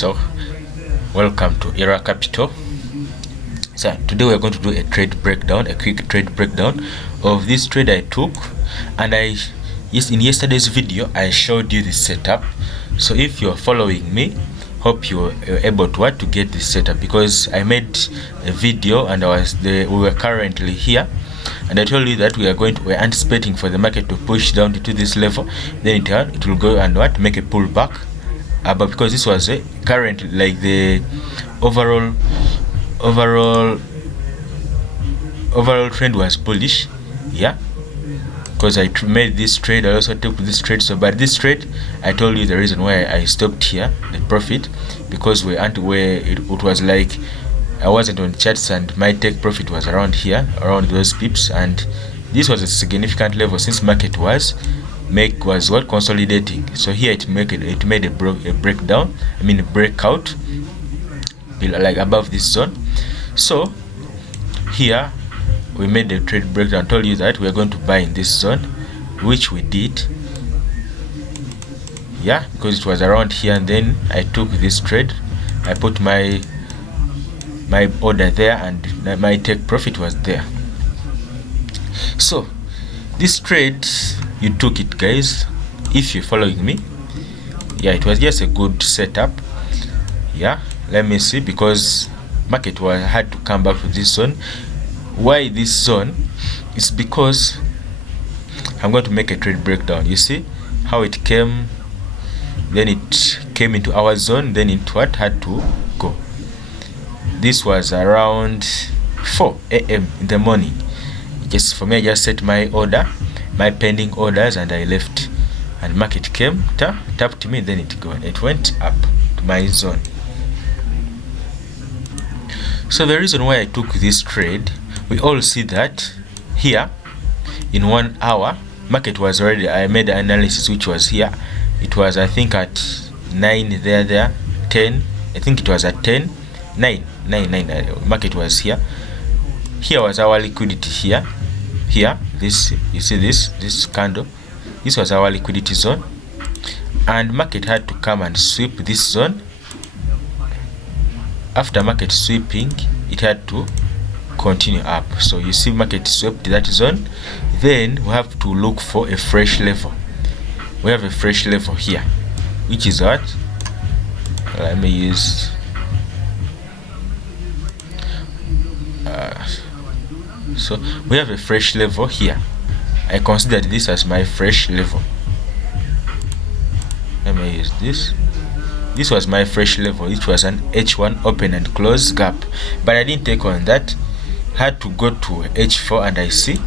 So welcome to E-RAH Capital. So today we're going to do a trade breakdown, a quick trade breakdown of this trade I took. And in yesterday's video I showed you the setup. So if you're following me, hope you're able to get this setup, because I made a video and we were currently here, and I told you that we're anticipating for the market to push down to this level, then it will go and make a pullback. But because this was currently like the overall trend was bullish, yeah, because I made this trade. I also took this trade. So but this trade, I told you the reason why I stopped here, the profit, because it was like I wasn't on charts and my take profit was around here, around those pips, and this was a significant level since market was consolidating. So here it made a breakdown, a breakout, like above this zone. So here we made the trade breakdown, told you that we are going to buy in this zone, which we did, yeah, because it was around here. And then I took this trade, I put my order there, and my take profit was there. So this trade, you took it, guys, if you're following me. Yeah, it was just a good setup. Yeah, let me see, because market had to come back to this zone. Why this zone? It's because I'm going to make a trade breakdown. You see how it came, then it came into our zone, then it had to go. This was around 4 a.m. in the morning. Just for me, I just set my order, my pending orders, and I left, and market came, tapped me, then it went up to my zone. So the reason why I took this trade, we all see that here in 1 hour market was already, I made an analysis which was here, it was I think at 9 there 10, I think it was at 10 9 market was here was our liquidity here, this, you see this candle, this was our liquidity zone, and market had to come and sweep this zone. After market sweeping, it had to continue up. So you see market swept that zone, then we have to look for a fresh level. We have a fresh level here, which is what, let me use so we have a fresh level here. I consider this as my fresh level. Let me use this was my fresh level. It was an H1 open and close gap, but I didn't take on that. Had to go to H4, and I see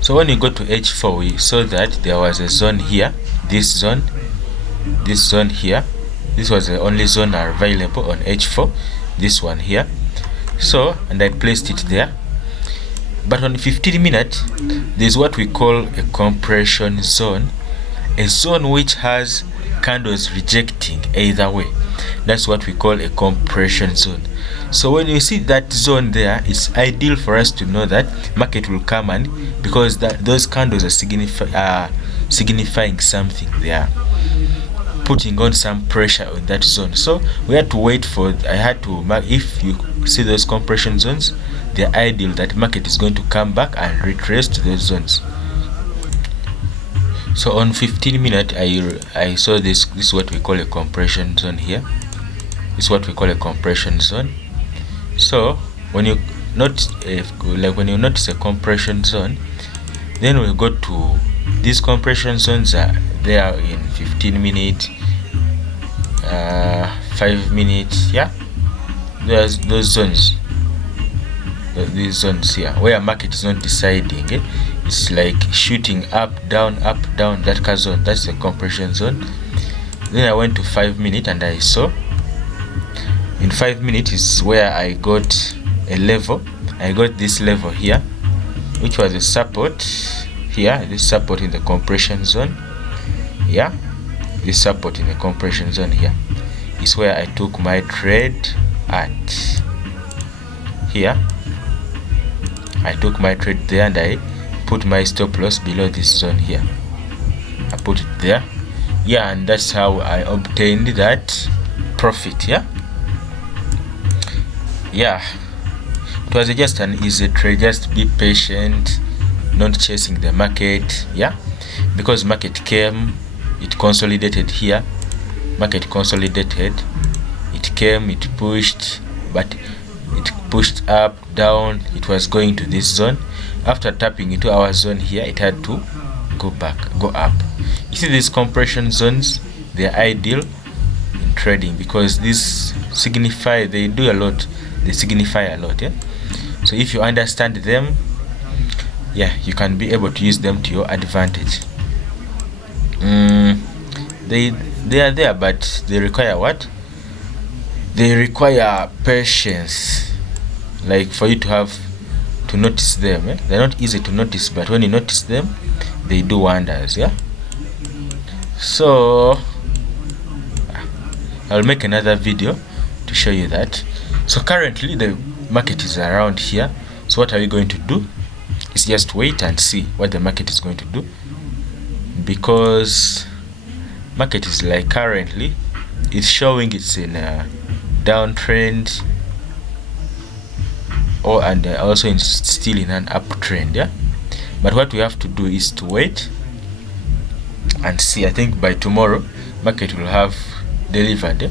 so when you go to H4, we saw that there was a zone here, this zone here. This was the only zone available on H4, this one here. So, and I placed it there. But on 15 minutes, there's what we call a compression zone, a zone which has candles rejecting either way. That's what we call a compression zone. So when you see that zone there, it's ideal for us to know that market will come, and because those candles are signifying something, they are putting on some pressure on that zone. So we had to wait for, I had to mark, if you see those compression zones, they're ideal that market is going to come back and retrace to those zones. So on 15 minutes, I saw this is what we call a compression zone here. This is what we call a compression zone. So when you when you notice a compression zone, then we'll go to these compression zones. They are in 15 minutes, 5 minutes, yeah. There's those zones, these zones here where market is not deciding, it's like shooting up down, that zone, that's the compression zone. Then I went to 5 minutes, and I saw in 5 minutes is where I got a level. I got this level here, which was a support here, this support in the compression zone, yeah, this support in the compression zone here is where I took my trade at. Here I took my trade there, and I put my stop loss below this zone here. I put it there. Yeah, and that's how I obtained that profit. Yeah, it was just an easy trade. Just be patient, not chasing the market. Yeah, because market came, it consolidated here, market consolidated, it came, it pushed, but it pushed up, down, it was going to this zone. After tapping into our zone here, it had to go up. You see, these compression zones, they're ideal in trading because these signify, they signify a lot. Yeah, so if you understand them, yeah, you can be able to use them to your advantage. They are there, but they require what? They require patience, like for you to notice them. They're not easy to notice, but when you notice them, they do wonders. Yeah, so I'll make another video to show you that. So currently the market is around here. So what are we going to do? Is just wait and see what the market is going to do, because market is like currently it's showing it's in a downtrend, and also still in an uptrend. Yeah, but what we have to do is to wait and see. I think by tomorrow market will have delivered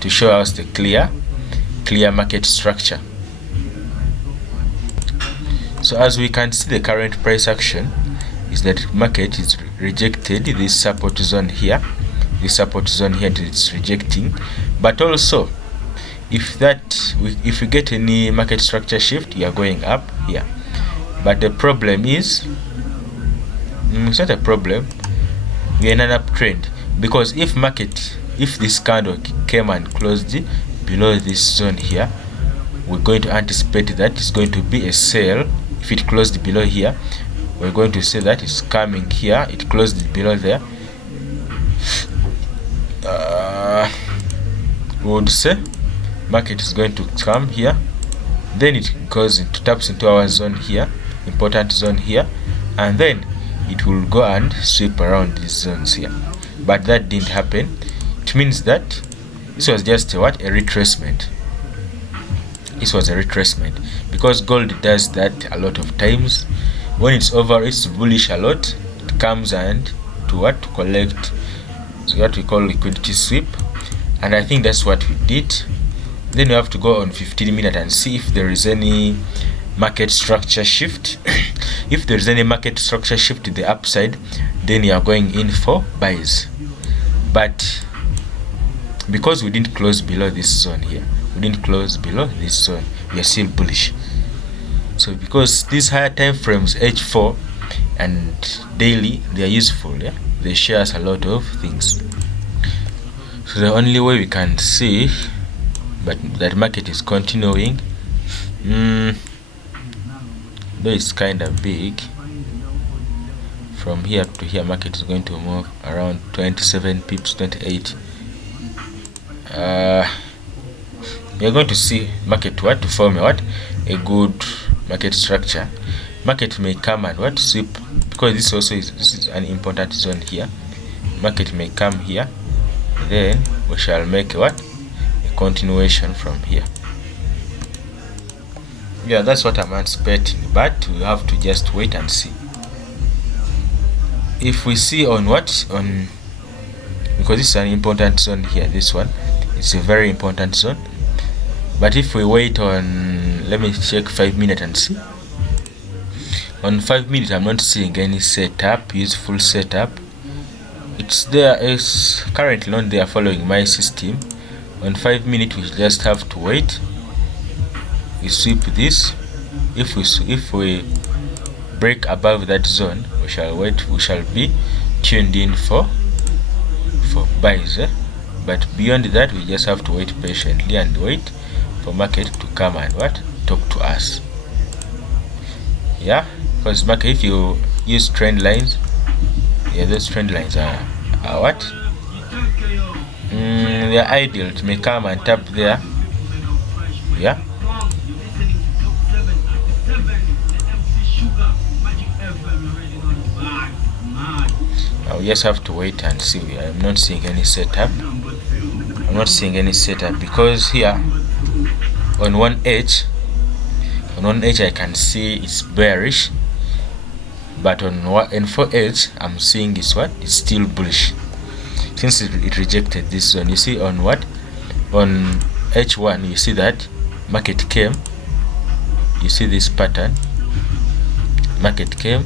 to show us the clear market structure. So as we can see, the current price action is that market is rejected this support zone here. This support zone here, it's rejecting. But also, if we get any market structure shift, we are going up here. But the problem is, it's not a problem, we are in an uptrend, because if this candle came and closed below this zone here, we're going to anticipate that it's going to be a sell. If it closed below here, we're going to say that it's coming here. It closed below there, we would say market is going to come here, then it goes into taps into our zone here, important zone here, and then it will go and sweep around these zones here. But that didn't happen. It means that this was just a retracement. This was a retracement, because gold does that a lot of times. When it's over, it's bullish a lot, it comes and to collect, so what we call liquidity sweep. And I think that's what we did. Then you have to go on 15 minutes and see if there is any market structure shift. If there is any market structure shift to the upside, then you are going in for buys. But because we didn't close below this zone here, we are still bullish. So because these higher time frames, H4 and daily, they are useful. Yeah, they share us a lot of things. So the only way we can see but that market is continuing, though it's kind of big, from here to here market is going to move around 27 pips, 28. You're going to see market to form a good market structure. Market may come and sweep, because this is an important zone here. Market may come here, then we shall make a continuation from here. Yeah, that's what I'm anticipating, but we have to just wait and see. If we see because this is an important zone here, this one is a very important zone. But if we wait on, let me check 5 minutes and see. On 5 minutes, I'm not seeing any setup, useful setup. It's currently not there following my system. On 5 minutes, we just have to wait. We sweep this. If we break above that zone, we shall wait. We shall be tuned in for buys. But beyond that, we just have to wait patiently and wait for market to come and talk to us. Yeah, because market, if you use trend lines, yeah, those trend lines are they are ideal. It may come and tap there. Yeah, I'll just have to wait and see. I'm not seeing any setup. I'm not seeing any setup because here on one edge I can see it's bearish, but on 4 edge I'm seeing it's what? It's still bullish. Since it rejected this one, you see on what? On H1 you see that market came, you see this pattern, market came,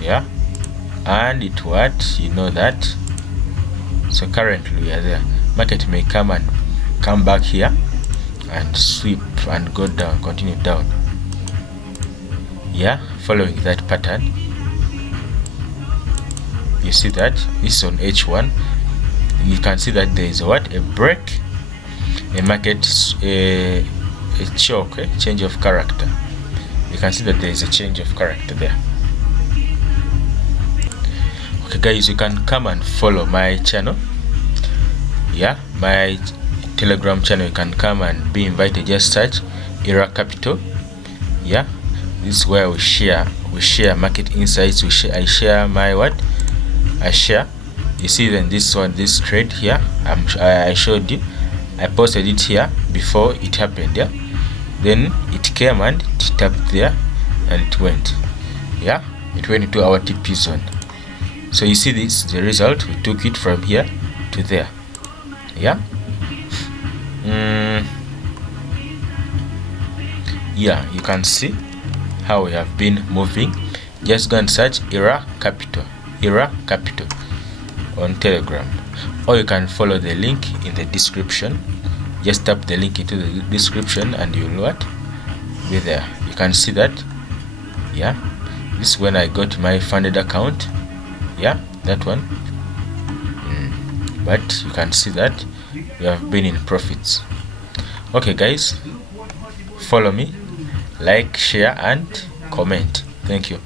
yeah, and it what? You know that. So currently we are there. Market may come back here and sweep and go down, continue down, yeah, following that pattern. You see that this is on H1. You can see that there is what? A break, a market, a choke, a change of character. You can see that there is a change of character there. Okay guys, you can come and follow my channel, yeah, my Telegram channel. You can come and be invited. Just search E-RAH Capital, yeah. This is where we share market insights. I share my what? I share. You see, then this one, this trade here, I showed you, I posted it here before it happened, yeah. Then it came and it tapped there and it went, yeah, it went into our TP zone. So you see this, the result, we took it from here to there, yeah. Yeah, you can see how we have been moving. Just go and search E-RAH Capital, E-RAH Capital on Telegram, or you can follow the link in the description. Just tap the link into the description and you'll what? Be there. You can see that, yeah. This is when I got my funded account, yeah, that one. But you can see that we have been in profits. Okay guys, follow me, like, share and comment. Thank you.